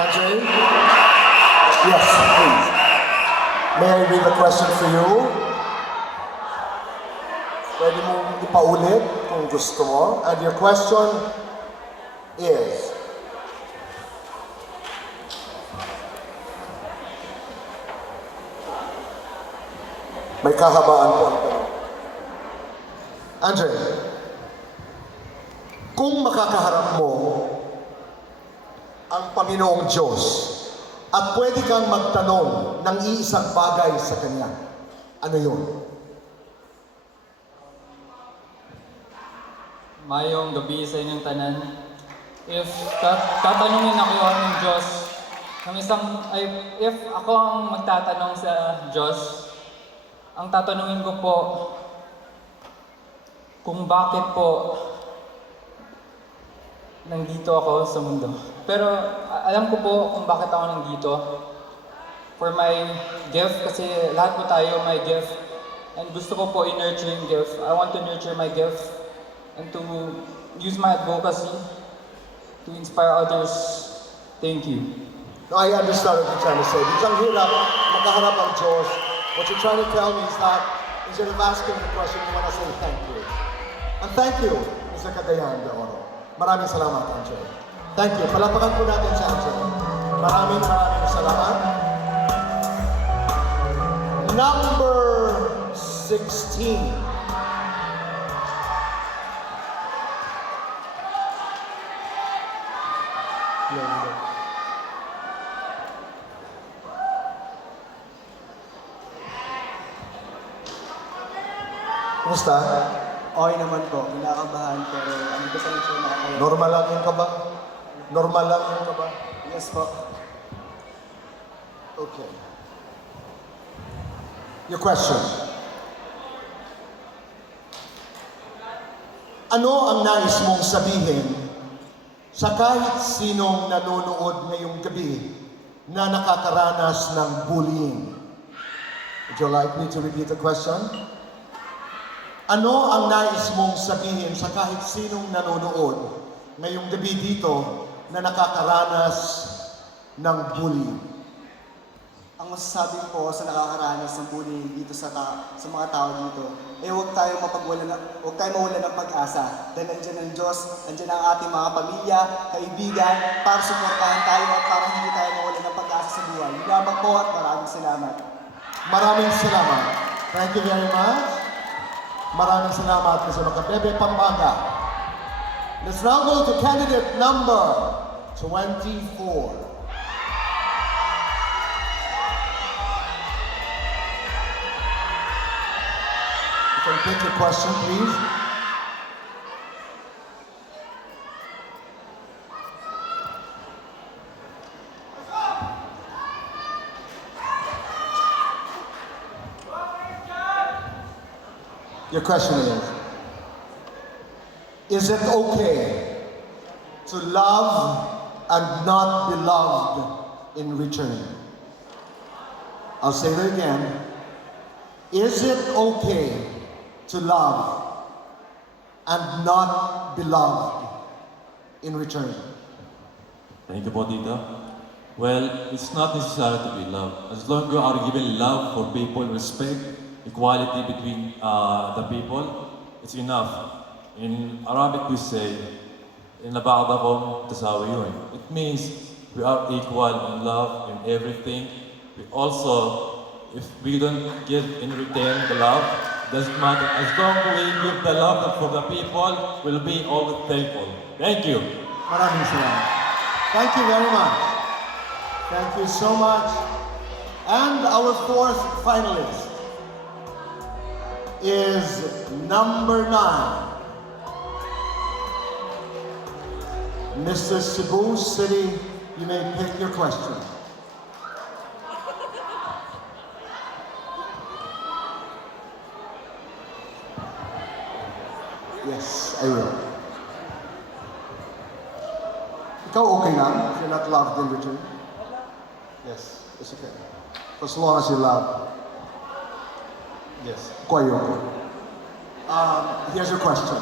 Andre? Yes, please. May I read the question for you? Pwede mo ipaulit kung gusto mo. And your question is, may kahabaan po ang tanong. Andre, kung makakaharap mo ang Panginoong Diyos at pwede kang magtanong ng iisang bagay sa Kanya, ano yun? Mayong gabi sa inyong tanan. If tatanungin ako ng Diyos, if ako ang magtatanong sa Diyos, ang tatanungin ko po, kung bakit po nandito ako sa mundo. Pero alam ko po kung bakit ako nandito. For my gift, kasi lahat po tayo may gift. And gusto ko po i-nurture yung gift. I want to nurture my gift and to use my advocacy to inspire others. Thank you. No, I understand what you're trying to say. Biglang hirap, makaharap ang Diyos. What you're trying to tell me is that instead of asking the question, you want to say thank you. And thank you, Mr. Cagayan de Oro. Maraming salamat, Angel. Thank you. Palapakan po natin si Angel. Maraming salamat. Number 16. Kumusta? Okay naman po, kinakabahan pero ang gusto ko siya nakakaya. Normal lang yung kaba? Normal lang yung kaba? Yes po. Okay. Your question. Ano ang nais mong sabihin sa kahit sinong nanonood ngayong gabi na nakakaranas ng bullying? Would you like me to repeat the question? Ano ang nais mong sabihin sa kahit sinong nanonood ngayong gabi dito na nakakaranas ng bullying? Ang masasabi ko sa nakakaranas ng bullying dito sa mga tao dito, huwag tayo mawala ng pag-asa. Dahil nandiyan ang Diyos, nandiyan ang ating mga pamilya, kaibigan, para suportahan tayo at para hindi tayo mawala ng pag-asa sa buhay. Yun lamang po at maraming salamat. Maraming salamat. Thank you very much. Maraming salamat sa Makabebe, Pampanga. Let's now go to candidate number 24. You can pick your question, please. Your question is it okay to love and not be loved in return? I'll say that again. Is it okay to love and not be loved in return? Thank you po, Tito. Well, it's not necessary to be loved. As long as you are given love for people, respect, equality between the people, it's enough. In Arabic we say, "Inna ba'dakum tasawiyun." It means we are equal in love in everything. We also, if we don't give in return the love, doesn't matter. As long as we give the love for the people, we'll be all thankful. Thank you. Maraming salamat. Thank you very much. Thank you so much. And our fourth finalist is number 9. Mr. Cebu City, you may pick your question. Yes, I will. Ikaw okay lang if you're not loved in return? Yes, it's okay. For as long as you love. Yes. Kwayo. Here's your question.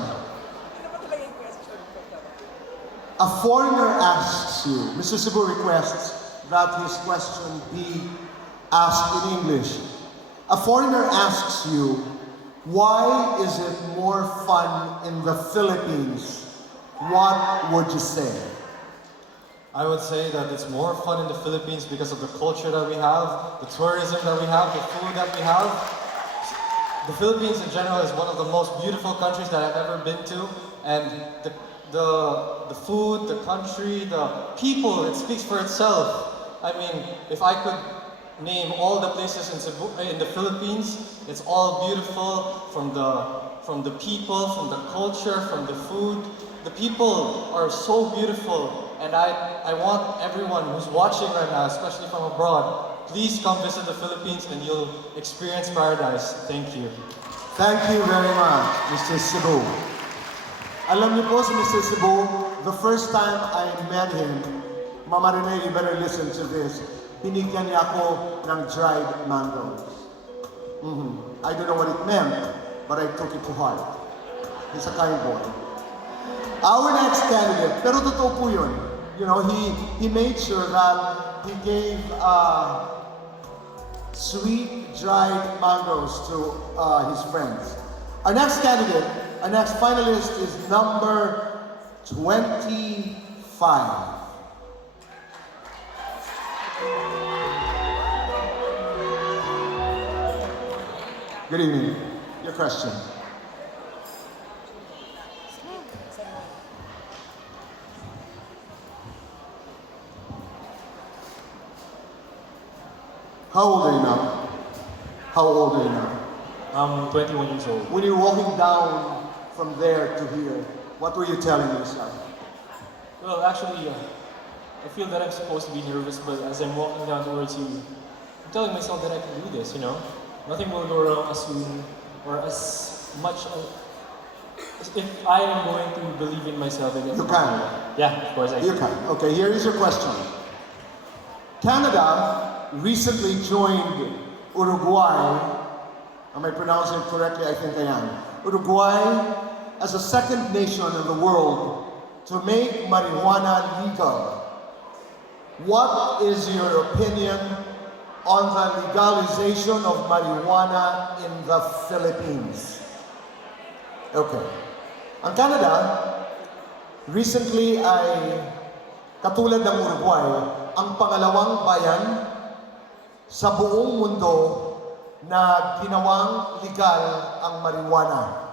A foreigner asks you, Mr. Cebu requests that his question be asked in English. A foreigner asks you, why is it more fun in the Philippines? What would you say? I would say that it's more fun in the Philippines because of the culture that we have, the tourism that we have, the food that we have. The Philippines in general is one of the most beautiful countries that I've ever been to, and the food, the country, the people, it speaks for itself. I mean, if I could name all the places in Cebu, in the Philippines, it's all beautiful from the people, from the culture, from the food. The people are so beautiful, and I want everyone who's watching right now, especially from abroad, please come visit the Philippines and you'll experience paradise. Thank you. Thank you very much, Mr. Cebu. Alam niyo po si Mr. Cebu, the first time I met him, Mama Rene, you better listen to this, binigyan niya ako ng dried mangoes. I don't know what it meant, but I took it to heart. He's a kind boy. Our next candidate, pero totoo po yun. You know, he made sure that he gave sweet dried mangoes to his friends. Our next candidate, our next finalist is number 25. Good evening. Your question. How old are you now? How old are you now? I'm 21 years old. When you're walking down from there to here, what were you telling yourself? Well, actually, I feel that I'm supposed to be nervous, but as I'm walking down towards you, I'm telling myself that I can do this, you know? Nothing will go wrong as soon or as much if I am going to believe in myself again. You can. Yeah, of course I You can. Okay, here is your question. Canada recently joined Uruguay, am I pronouncing it correctly? I think I am. Uruguay as a second nation in the world to make marijuana legal. What is your opinion on the legalization of marijuana in the Philippines? Okay. Ang Canada, recently ay katulad ng Uruguay, ang pangalawang bayan sa buong mundo na ginawang legal ang marijuana.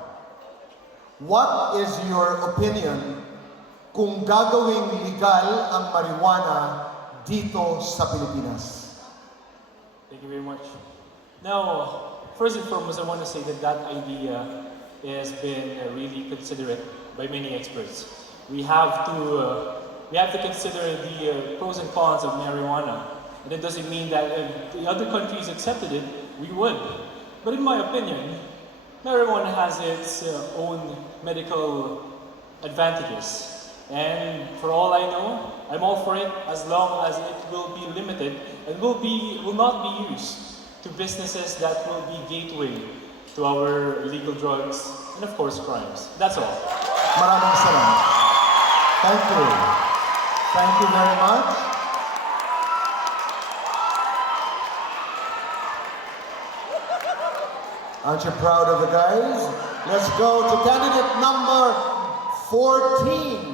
What is your opinion kung gagawing legal ang marijuana dito sa Pilipinas? Thank you very much. Now, first and foremost, I want to say that that idea has been really considered by many experts. We have to consider the pros and cons of marijuana. And it doesn't mean that if the other countries accepted it, we would. But in my opinion, marijuana has its own medical advantages. And for all I know, I'm all for it as long as it will be limited and will not be used to businesses that will be gateway to our illegal drugs and of course crimes. That's all. Maraming salamat. Thank you. Thank you very much. Aren't you proud of the guys? Let's go to candidate number 14.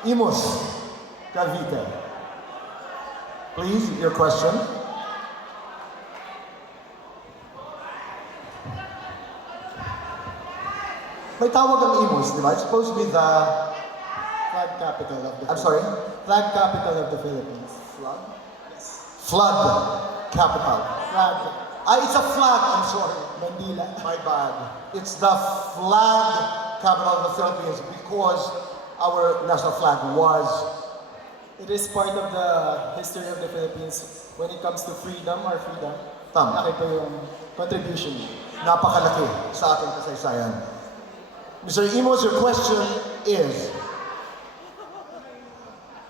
Imus Cavite. Please, your question. May tawag ang Imus, di ba? It's supposed to be the Flag capital of the I'm sorry? Flag capital of the Philippines. Flood? Flood capital. Flag. It's a flag, I'm sorry. Mandila. My bad. It's the flag capital of the Philippines because our national flag was. It is part of the history of the Philippines when it comes to freedom. Tama. Laki po yung contribution. Napakalaki sa ating kasaysayan. Mr. Imos, your question is,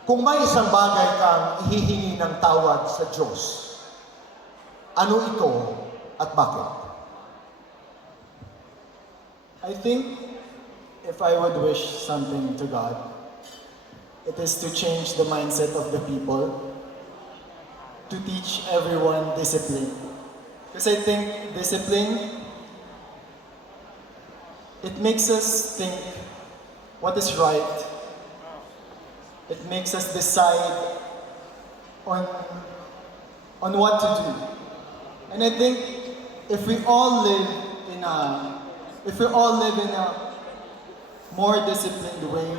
kung may isang bagay kang hihingi ng tawad sa Diyos, ano ito at bakit? I think if I would wish something to God, it is to change the mindset of the people, to teach everyone discipline. Because I think discipline, it makes us think what is right. It makes us decide on what to do. And I think if we all live in a more disciplined way,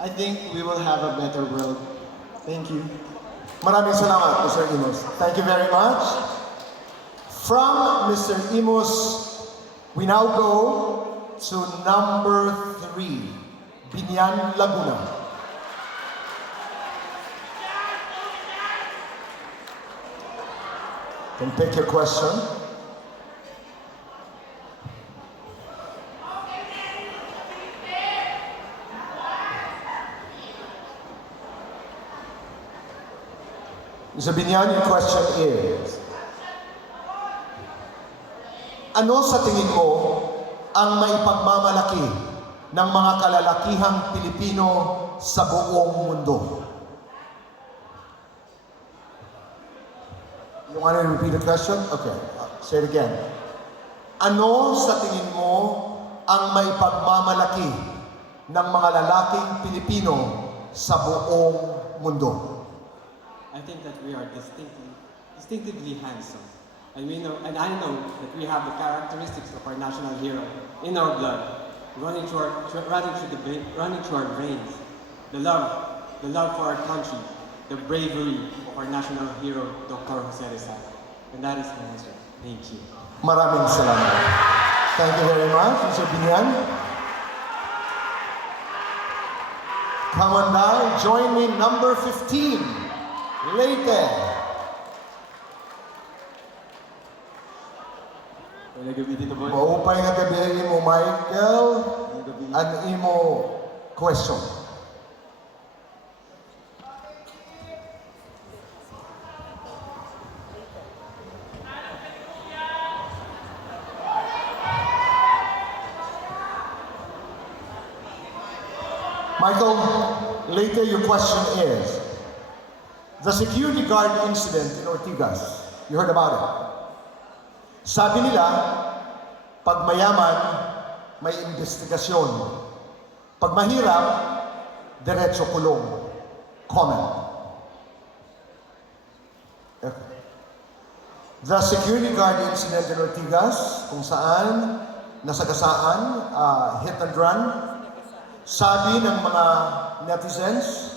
I think we will have a better world. Thank you. Maraming salamat, Mr. Imus. Thank you very much. From Mr. Imus, we now go to number 3, Binyan, Laguna. Can pick your question. Mr. Binyan, your question is, ano sa tingin mo ang maipagmamalaki ng mga kalalakihang Pilipino sa buong mundo? You want to repeat the question? Okay, say it again. Ano sa tingin mo ang maipagmamalaki ng mga lalaking Pilipino sa buong mundo? I think that we are distinctively handsome. And I know that we have the characteristics of our national hero in our blood, running through our veins. The love for our country, the bravery of our national hero, Dr. Jose Rizal. And that is the answer. Thank you. Maraming salamat. Thank you very much, Mr. Binyan. Come on down, join me, number 15. Leyte. Maupay nga gabi mo, Michael, ang imo question. Michael, later your question is, the security guard incident in Ortigas, you heard about it. Sabi nila, pag mayaman, may investigasyon. Pag mahirap, diretso kulong. Comment. Okay. The security guard incident in Ortigas, kung saan nasagasaan, hit and run, sabi ng mga netizens,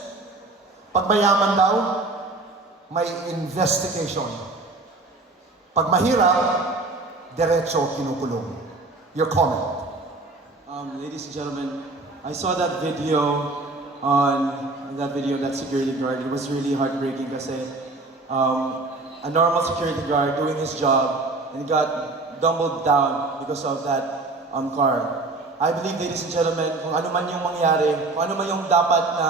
pag mayaman daw, may investigation. Pag mahirap, diretso kinukulong. Your comment. Ladies and gentlemen, I saw that video that security guard. It was really heartbreaking kasi a normal security guard doing his job and got dumbled down because of that car. I believe, ladies and gentlemen, kung ano man yung mangyari, kung ano man yung dapat na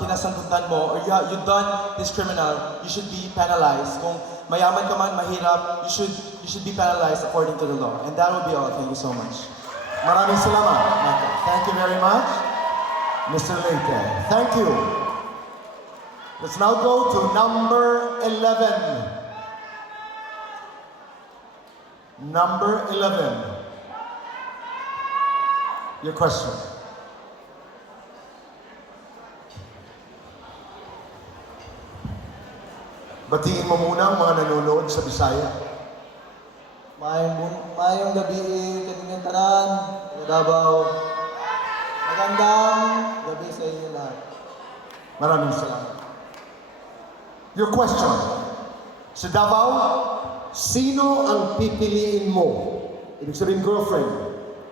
kinasangkutan mo, or you done this criminal, you should be penalized. Kung mayaman ka man, mahirap, you should be penalized according to the law. And that will be all. Thank you so much. Maraming salamat, Michael. Thank you very much, Mr. Leyte. Thank you. Let's now go to number 11. Number 11. Your question. Batiin mo muna ang mga nanonood sa Bisaya. Mayong gabi, kaningang tanan, Davao. Magandang gabi sa inyo lahat. Maraming salamat. Your question. Sa Davao, sino ang pipiliin mo? Ibig sabihin, girlfriend,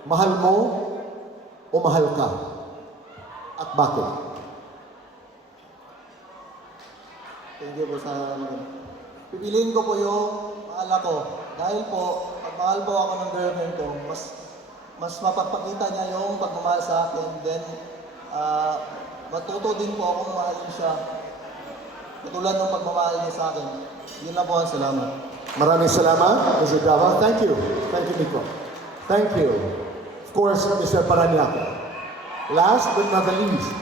mahal mo o mahal ka? At bakit? Thank you po sa pipiliin ko po yung mahal ako. Dahil po, pag mahal po ako ng girlfriend ko, mas mapagpakita niya yung pagmamahal sa akin. Then, matuto din po akong mahalin siya. Katulad ng pagmamahal niya sa akin. Yun lang po ang salamat. Maraming salamat, Mr. Davao. Thank you. Thank you, Nico. Thank you. Of course, Mr. Paranaque. Last but not the least,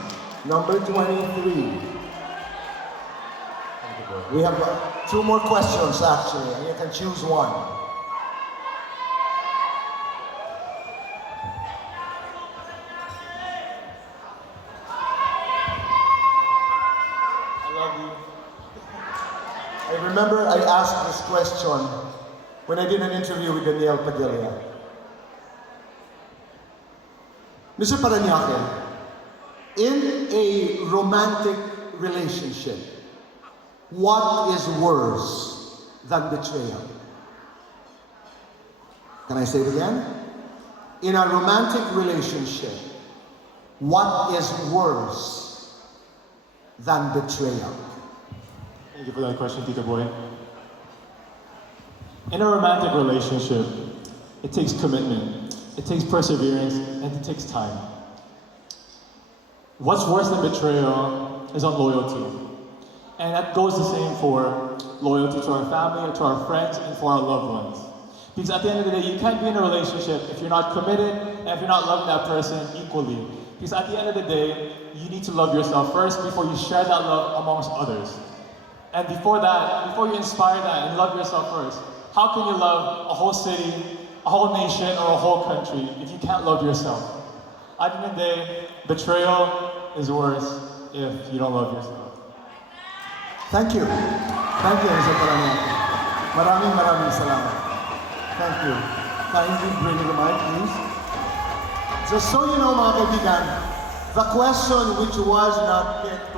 number 23. We have 2 more questions actually, and you can choose one. I love you. I remember I asked this question when I did an interview with Daniel Padilla. Mr. Paranaque, in a romantic relationship, what is worse than betrayal? Can I say it again? In a romantic relationship, what is worse than betrayal? Thank you for that question, Tito Boy. In a romantic relationship, it takes commitment, it takes perseverance, and it takes time. What's worse than betrayal is unloyalty. And that goes the same for loyalty to our family, to our friends, and for our loved ones. Because at the end of the day, you can't be in a relationship if you're not committed and if you're not loving that person equally. Because at the end of the day, you need to love yourself first before you share that love amongst others. And before that, before you inspire that and love yourself first, how can you love a whole city, a whole nation, or a whole country if you can't love yourself? At the end of the day, betrayal is worse if you don't love yourself. Thank you. Thank you, Mr. Paranaque. Maraming salamat. Thank you. Kindly bring the mic, please. Just so you know, mga kaibigan, the question which was not picked